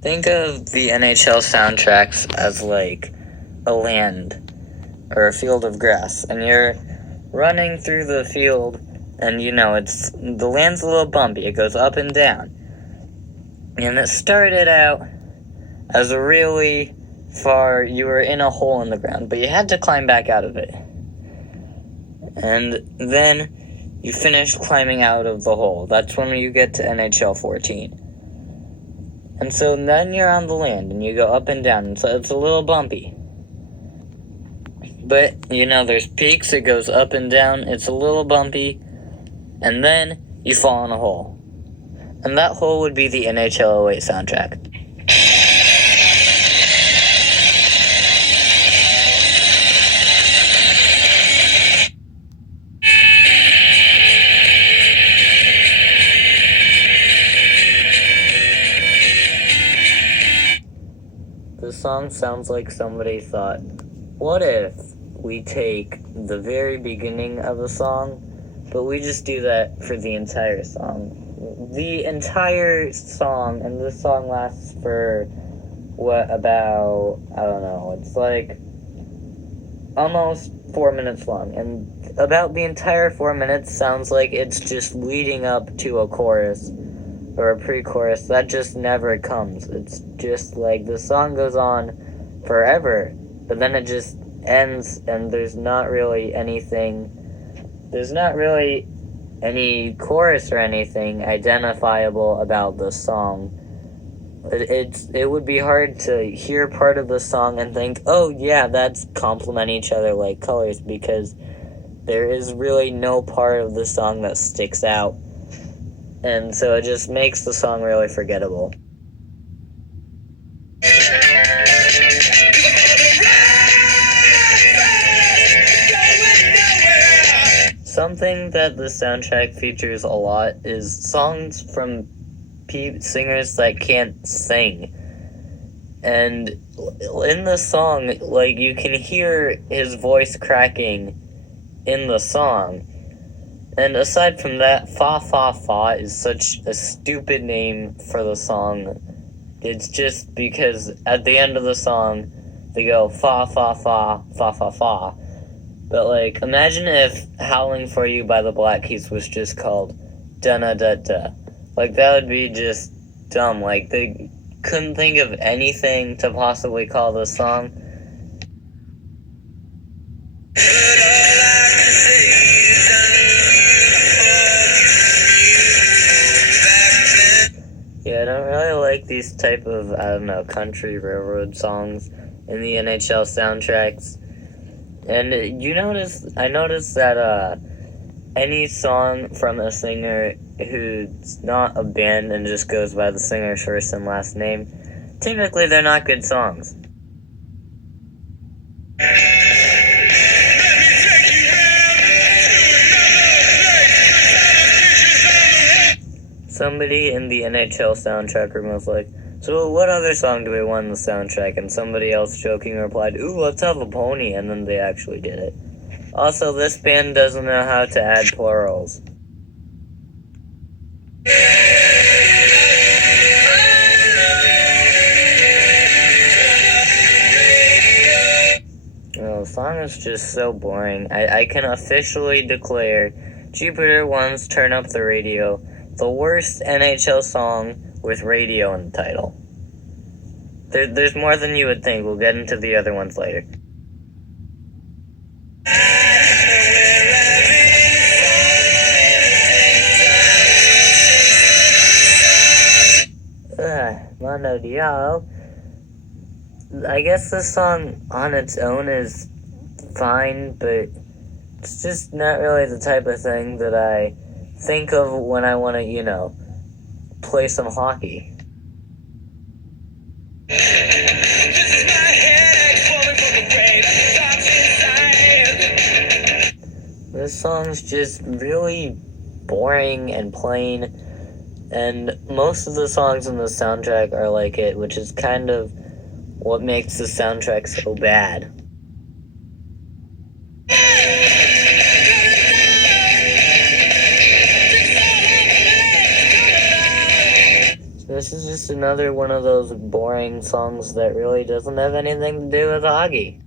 Think of the NHL soundtracks as like a land or a field of grass, and you're running through the field, and it's the land's a little bumpy. It goes up and down, and it started out as a really far. You were in a hole in the ground, but you had to climb back out of it, and then you finish climbing out of the hole. That's when you get to NHL14. And so then you're on the land, and you go up and down, and so it's a little bumpy. But, there's peaks, it goes up and down, it's a little bumpy, and then you fall in a hole. And that hole would be the NHL08 soundtrack. The song sounds like somebody thought, what if we take the very beginning of a song, but we just do that for the entire song? The entire song, and this song lasts for, it's like almost 4 minutes long, and about the entire 4 minutes sounds like it's just leading up to a chorus or a pre-chorus that just never comes. It's just like the song goes on forever, but then it just ends, and there's not really any chorus or anything identifiable about the song. It would be hard to hear part of the song and think, oh yeah, that's complement each other like colors, because there is really no part of the song that sticks out. And so it just makes the song really forgettable. Something that the soundtrack features a lot is songs from singers that can't sing. And in the song, you can hear his voice cracking in the song. And aside from that, Fa Fa Fa is such a stupid name for the song. It's just because at the end of the song, they go Fa Fa Fa, Fa Fa Fa. But, imagine if Howling For You by the Black Keys was just called Da-Na-Da-Da. That would be just dumb. They couldn't think of anything to possibly call this song. Yeah, I don't really like these type of, country railroad songs in the NHL soundtracks. And I noticed that any song from a singer who's not a band and just goes by the singer's first and last name, typically they're not good songs. Somebody in the NHL soundtrack room was like, so what other song do we want in the soundtrack? And somebody else joking replied, ooh, let's have a pony, and then they actually did it. Also, this band doesn't know how to add plurals. The song is just so boring. I can officially declare Jupiter One's Turn Up the Radio the worst NHL song with radio in the title. There's more than you would think. We'll get into the other ones later. Mondo Diao. I guess this song on its own is fine, but it's just not really the type of thing that I think of when I want to, play some hockey. This song's just really boring and plain, and most of the songs in the soundtrack are like it, which is kind of what makes the soundtrack so bad. This is just another one of those boring songs that really doesn't have anything to do with hockey.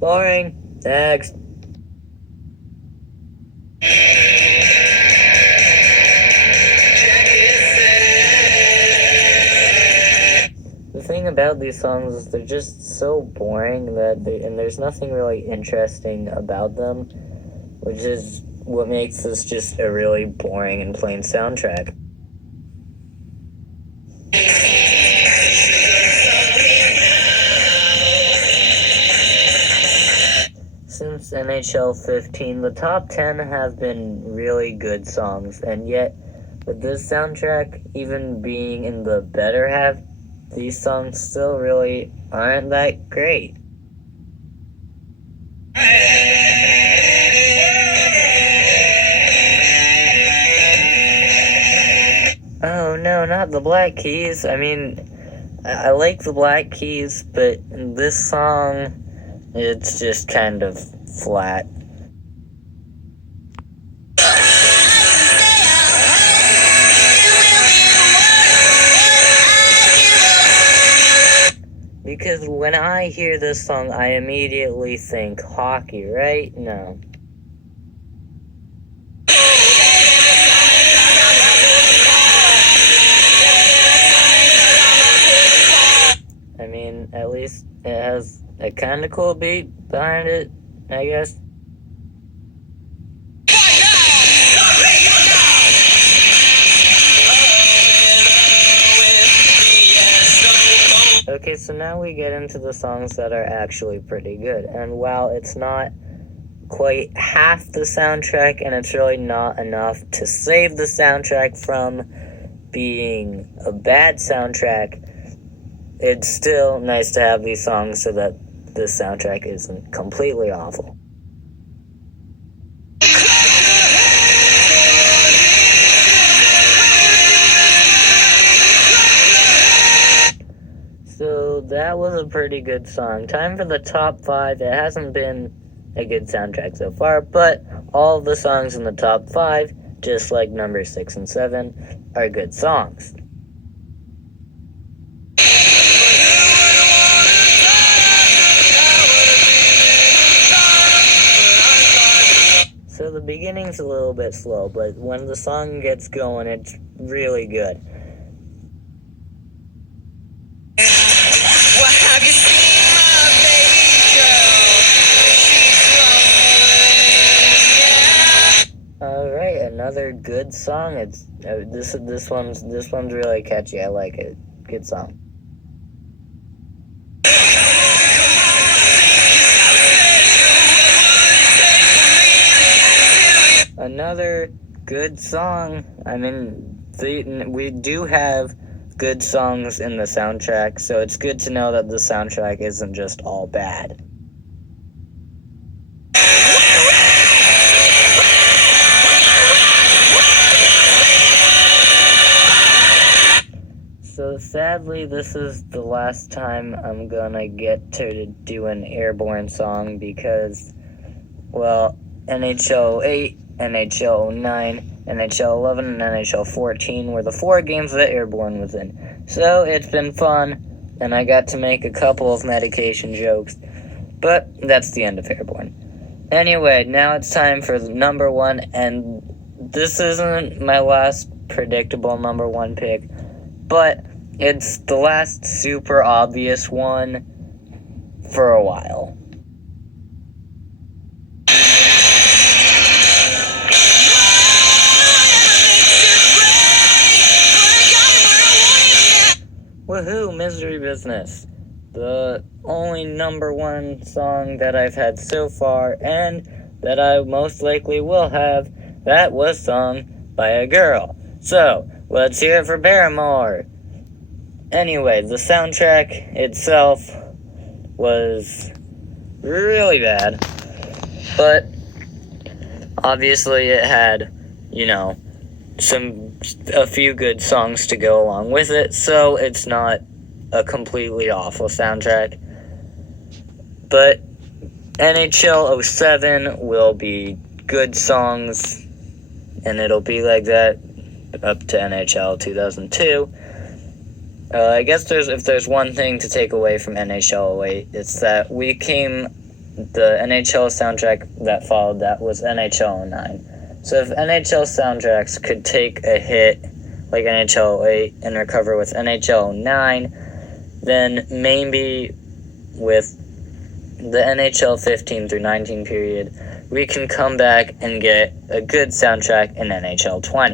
Boring. Next. The thing about these songs is they're just so boring and there's nothing really interesting about them, which is what makes this just a really boring and plain soundtrack. Since NHL08, the top 10 have been really good songs, and yet, with this soundtrack even being in the better half, these songs still really aren't that great. Oh no, not the Black Keys. I mean, I like the Black Keys, but this song, it's just kind of flat. Because when I hear this song, I immediately think hockey, right? No. I mean, at least it has a kind of cool beat behind it, I guess. Okay, so now we get into the songs that are actually pretty good. And while it's not quite half the soundtrack, and it's really not enough to save the soundtrack from being a bad soundtrack, it's still nice to have these songs so that this soundtrack isn't completely awful. So that was a pretty good song. Time for the top 5. It hasn't been a good soundtrack so far, but all of the songs in the top 5, just like number 6 and 7, are good songs. So the beginning's a little bit slow, but when the song gets going, it's really good. Alright, another good song. It's this one's really catchy. I like it. Good song. Another good song. I mean, we do have good songs in the soundtrack, so it's good to know that the soundtrack isn't just all bad. So sadly, this is the last time I'm gonna get to do an Airborne song because, well, NHL08, NHL09, NHL11, and NHL14 were the 4 games that Airborne was in. So it's been fun, and I got to make a couple of medication jokes, but that's the end of Airborne. Anyway, now it's time for the number 1, and this isn't my last predictable number 1 pick, but it's the last super obvious one for a while. Woohoo, Misery Business. The only number 1 song that I've had so far, and that I most likely will have, that was sung by a girl. So, let's hear it for Paramore. Anyway, the soundtrack itself was really bad, but obviously it had, a few good songs to go along with it, so it's not a completely awful soundtrack. But NHL07 will be good songs, and it'll be like that up to NHL 2002. I guess if there's one thing to take away from NHL08, it's that the NHL soundtrack that followed that was NHL09. So if NHL soundtracks could take a hit like NHL08 and recover with NHL09, then maybe with the NHL 15 through 19 period, we can come back and get a good soundtrack in NHL 20.